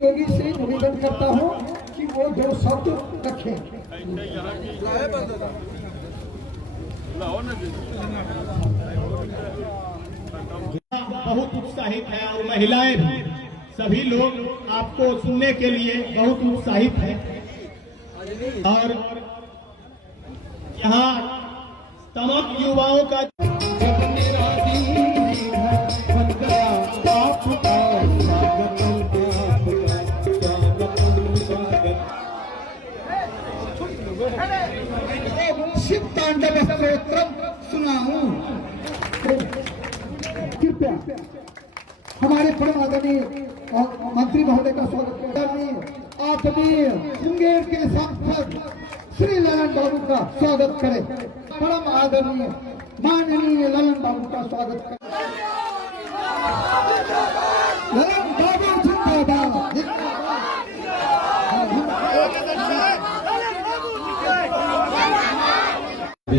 योगी से निवेदन करता हूं कि वो 2 शब्द रखें। बहुत उत्साहित है और महिलाएं भी, सभी लोग आपको सुनने के लिए बहुत उत्साहित है। और यहाँ तमाम युवाओं का शिव तांडव स्तोत्र सुनाऊं। कृपया हमारे परम आदरणीय मंत्री महोदय का स्वागत करें। आपने मुंगेर के सांसद श्री ललन बाबू का स्वागत करें। परम आदरणीय माननीय ललन बाबू का स्वागत करें। ललन बाबू जिंदाबाद।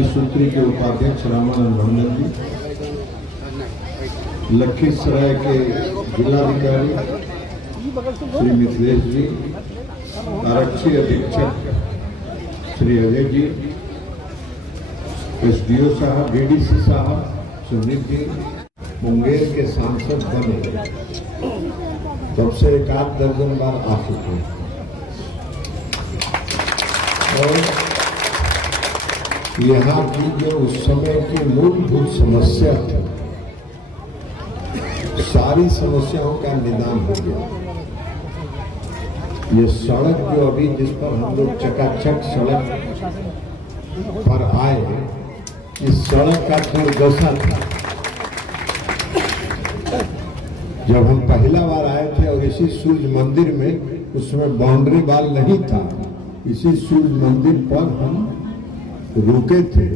सूत्री के उपाध्यक्ष रामानंद मंडल जी, लखीसराय के जिलाधिकारी श्री मिथिलेश जी, आरक्षी अधीक्षक श्री अजय जी, एसडीओ साहब, डीडीसी साहब, सुनील जी, मुंगेर के सांसद बने तब से 1-8 दर्जन बार आ चुके हैं और यहाँ की जो उस समय की मूलभूत समस्या थी, सारी समस्याओं का निदान हो गया। ये सड़क जो अभी जिस पर हम लोग चकाचक सड़क पर आए, इस सड़क का दुर्दशा था। जब हम पहला बार आए थे और इसी सूर्य मंदिर में, उसमें बाउंड्री वाल नहीं था, इसी सूर्य मंदिर पर हम रुके थे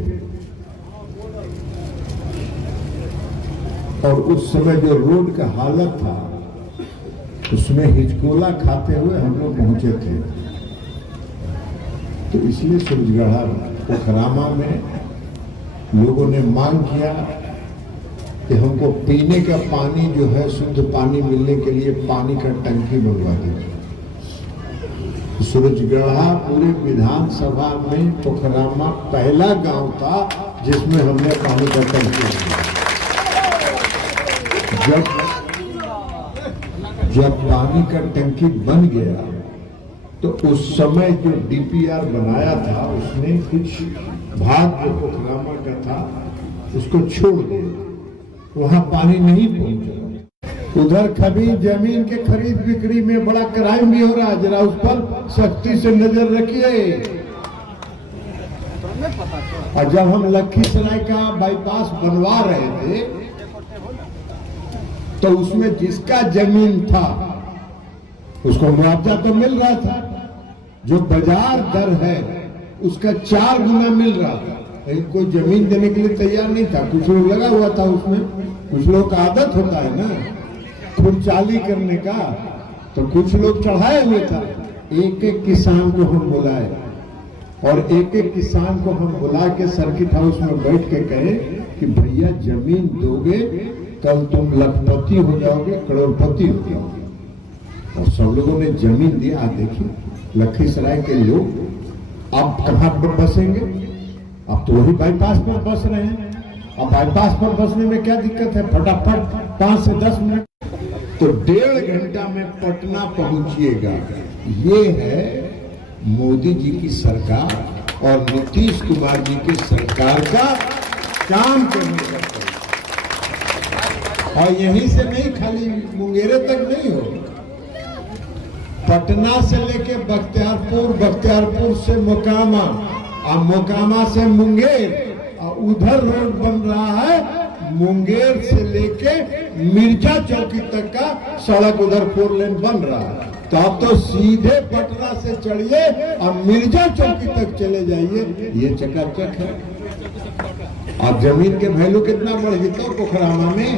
और उस समय जो रोड का हालत था उसमें हिचकोला खाते हुए हम लोग पहुंचे थे। तो इसलिए सूरजगढ़ा पोखरामा में लोगों ने मांग किया कि हमको पीने का पानी जो है, शुद्ध पानी मिलने के लिए पानी का टंकी बनवा दीजिए। सूरजगढ़ा पूरे विधानसभा में पोखरामा पहला गांव था जिसमें हमने पानी का टंकी बनाया। जब पानी का टंकी बन गया तो उस समय जो डीपीआर बनाया था उसने कुछ भाग जो पोखरामा का था उसको छोड़ दिया, वहां पानी नहीं पहुंचा। उधर कभी जमीन के खरीद बिक्री में बड़ा क्राइम भी हो रहा है, जरा उस पर सख्ती से नजर रखिए। और जब हम लखीसराय का बाईपास बनवा रहे थे तो उसमें जिसका जमीन था उसको मुआवजा तो मिल रहा था, जो बाजार दर है उसका 4 गुना मिल रहा था, लेकिन कोई जमीन देने के लिए तैयार नहीं था। कुछ लोग लगा हुआ था उसमें, कुछ लोग का आदत होता है ना खुरचाली करने का, तो कुछ लोग चढ़ाए हुए था। एक एक किसान को हम बुलाए और एक एक किसान को हम बुला के सर्किट हाउस में बैठ के कहे कि भैया जमीन दोगे कल तुम लखपति हो जाओगे, करोड़पति हो जाओगे। और सब लोगों ने जमीन दिया। देखिए लखीसराय के लोग अब कहाँ पर बसेंगे, अब तो वही बाईपास पर बस रहे हैं। अब बाईपास पर बसने में क्या दिक्कत है, फटाफट 5 से 10 मिनट तो 1.5 घंटा में पटना पहुंचिएगा। ये है मोदी जी की सरकार और नीतीश कुमार जी की सरकार का काम करने का तरीका। और यहीं से नहीं, खाली मुंगेरे तक नहीं हो, पटना से लेके बख्तियारपुर, बख्तियारपुर से मोकामा और मोकामा से मुंगेर, और उधर रोड बन रहा है मुंगेर से लेके मिर्जा चौकी तक का सड़क, उधर 4 लेन बन रहा है। तो आप तो सीधे पटना से चढ़िए और मिर्जा चौकी तक चले जाइए, ये चकाचक है। और जमीन के वैल्यू कितना बढ़ गया पोखरामा में।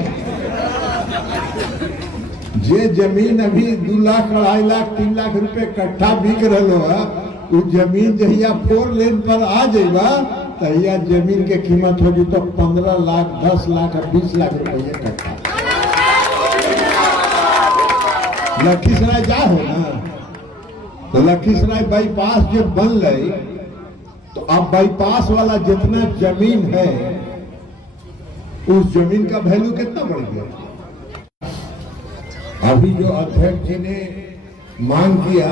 जे जमीन अभी 2 लाख, 2.5 लाख, 3 लाख रुपए कट्ठा बिक रहा है, वो जमीन जहिया 4 लेन पर आ जाएगा तहिया जमीन के कीमत होगी तो 15 लाख, 10 लाख और 20 लाख रुपये कट्ठा। लखीसराय जा हो ना, तो लखीसराय बाईपास जब बन रही तो अब बाईपास वाला जितना जमीन है उस जमीन का वैल्यू कितना बढ़ गया। अभी जो अध्यक्ष जी ने मांग किया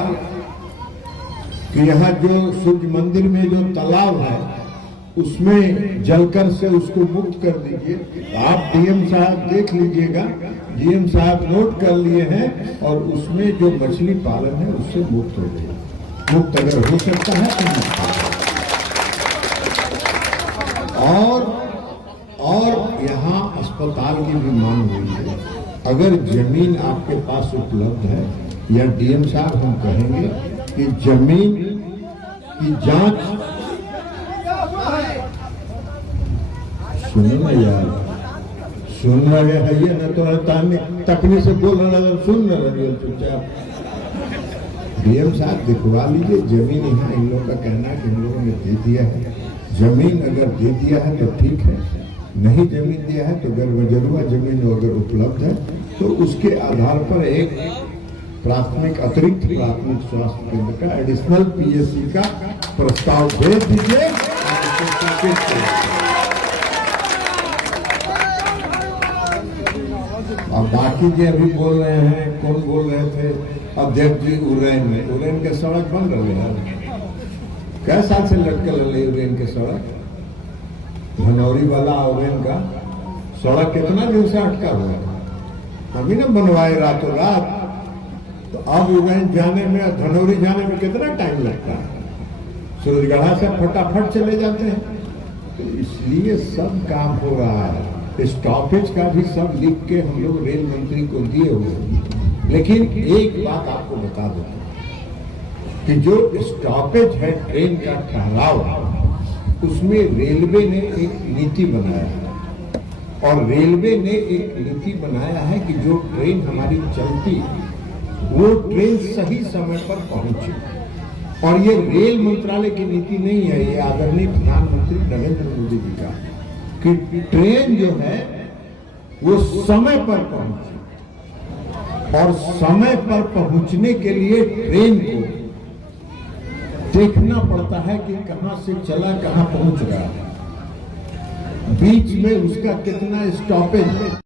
कि यहाँ जो सूर्य मंदिर में जो तालाब है उसमें जलकर से उसको मुक्त कर दीजिए। आप डीएम साहब देख लीजिएगा, डीएम साहब नोट कर लिए हैं और उसमें जो मछली पालन है उससे मुक्त हो जाए। मुक्त अगर हो सकता है तो मुक्त। और यहाँ अस्पताल की भी मांग हुई है। अगर जमीन आपके पास उपलब्ध है या डीएम साहब हम कहेंगे कि जमीन की जांच सुनो ना यार, सुन रहे है ये न तो तकनी से बोल रहा सुन रहे चुपचाप। डीएम साहब दिखवा लीजिए जमीन। यहाँ इन लोगों का कहना है कि इन लोगों ने दे दिया है जमीन। अगर दे दिया है तो ठीक है, नहीं जमीन दिया है तो गरबजरुआ जमीन अगर उपलब्ध है तो उसके आधार पर एक प्राथमिक अतिरिक्त प्राथमिक स्वास्थ्य केंद्र का एडिशनल पीएससी का प्रस्ताव भेज दीजिए। अब बाकी जो अभी बोल रहे हैं, कौन बोल रहे थे, अध्यक्ष जी उरैन में, उरैन के सड़क बन रहे हैं। कै साल से लटकल रहे उरैन के सड़क, धनौरी वाला उरैन का सड़क कितना दिन से अटका हुआ है। अभी ना बनवाए रातों रात, तो अब उरैन जाने में, धनौरी जाने में कितना टाइम लगता है। सूरजगढ़ा से फटाफट चले जाते हैं। तो इसलिए सब काम हो रहा है। स्टॉपेज का भी सब लिख के हम लोग रेल मंत्री को दिए हुए हैं। लेकिन एक बात आपको बता दूं कि जो स्टॉपेज है ट्रेन का ठहराव, उसमें रेलवे ने एक नीति बनाया है। और रेलवे ने एक नीति बनाया है कि जो ट्रेन हमारी चलती वो ट्रेन सही समय पर पहुंचे। और ये रेल मंत्रालय की नीति नहीं है, ये आदरणीय प्रधानमंत्री नरेंद्र मोदी जी का, कि ट्रेन जो है वो समय पर पहुंचे। और समय पर पहुंचने के लिए ट्रेन को देखना पड़ता है कि कहां से चला, कहां पहुंच रहा है, बीच में उसका कितना स्टॉपेज है।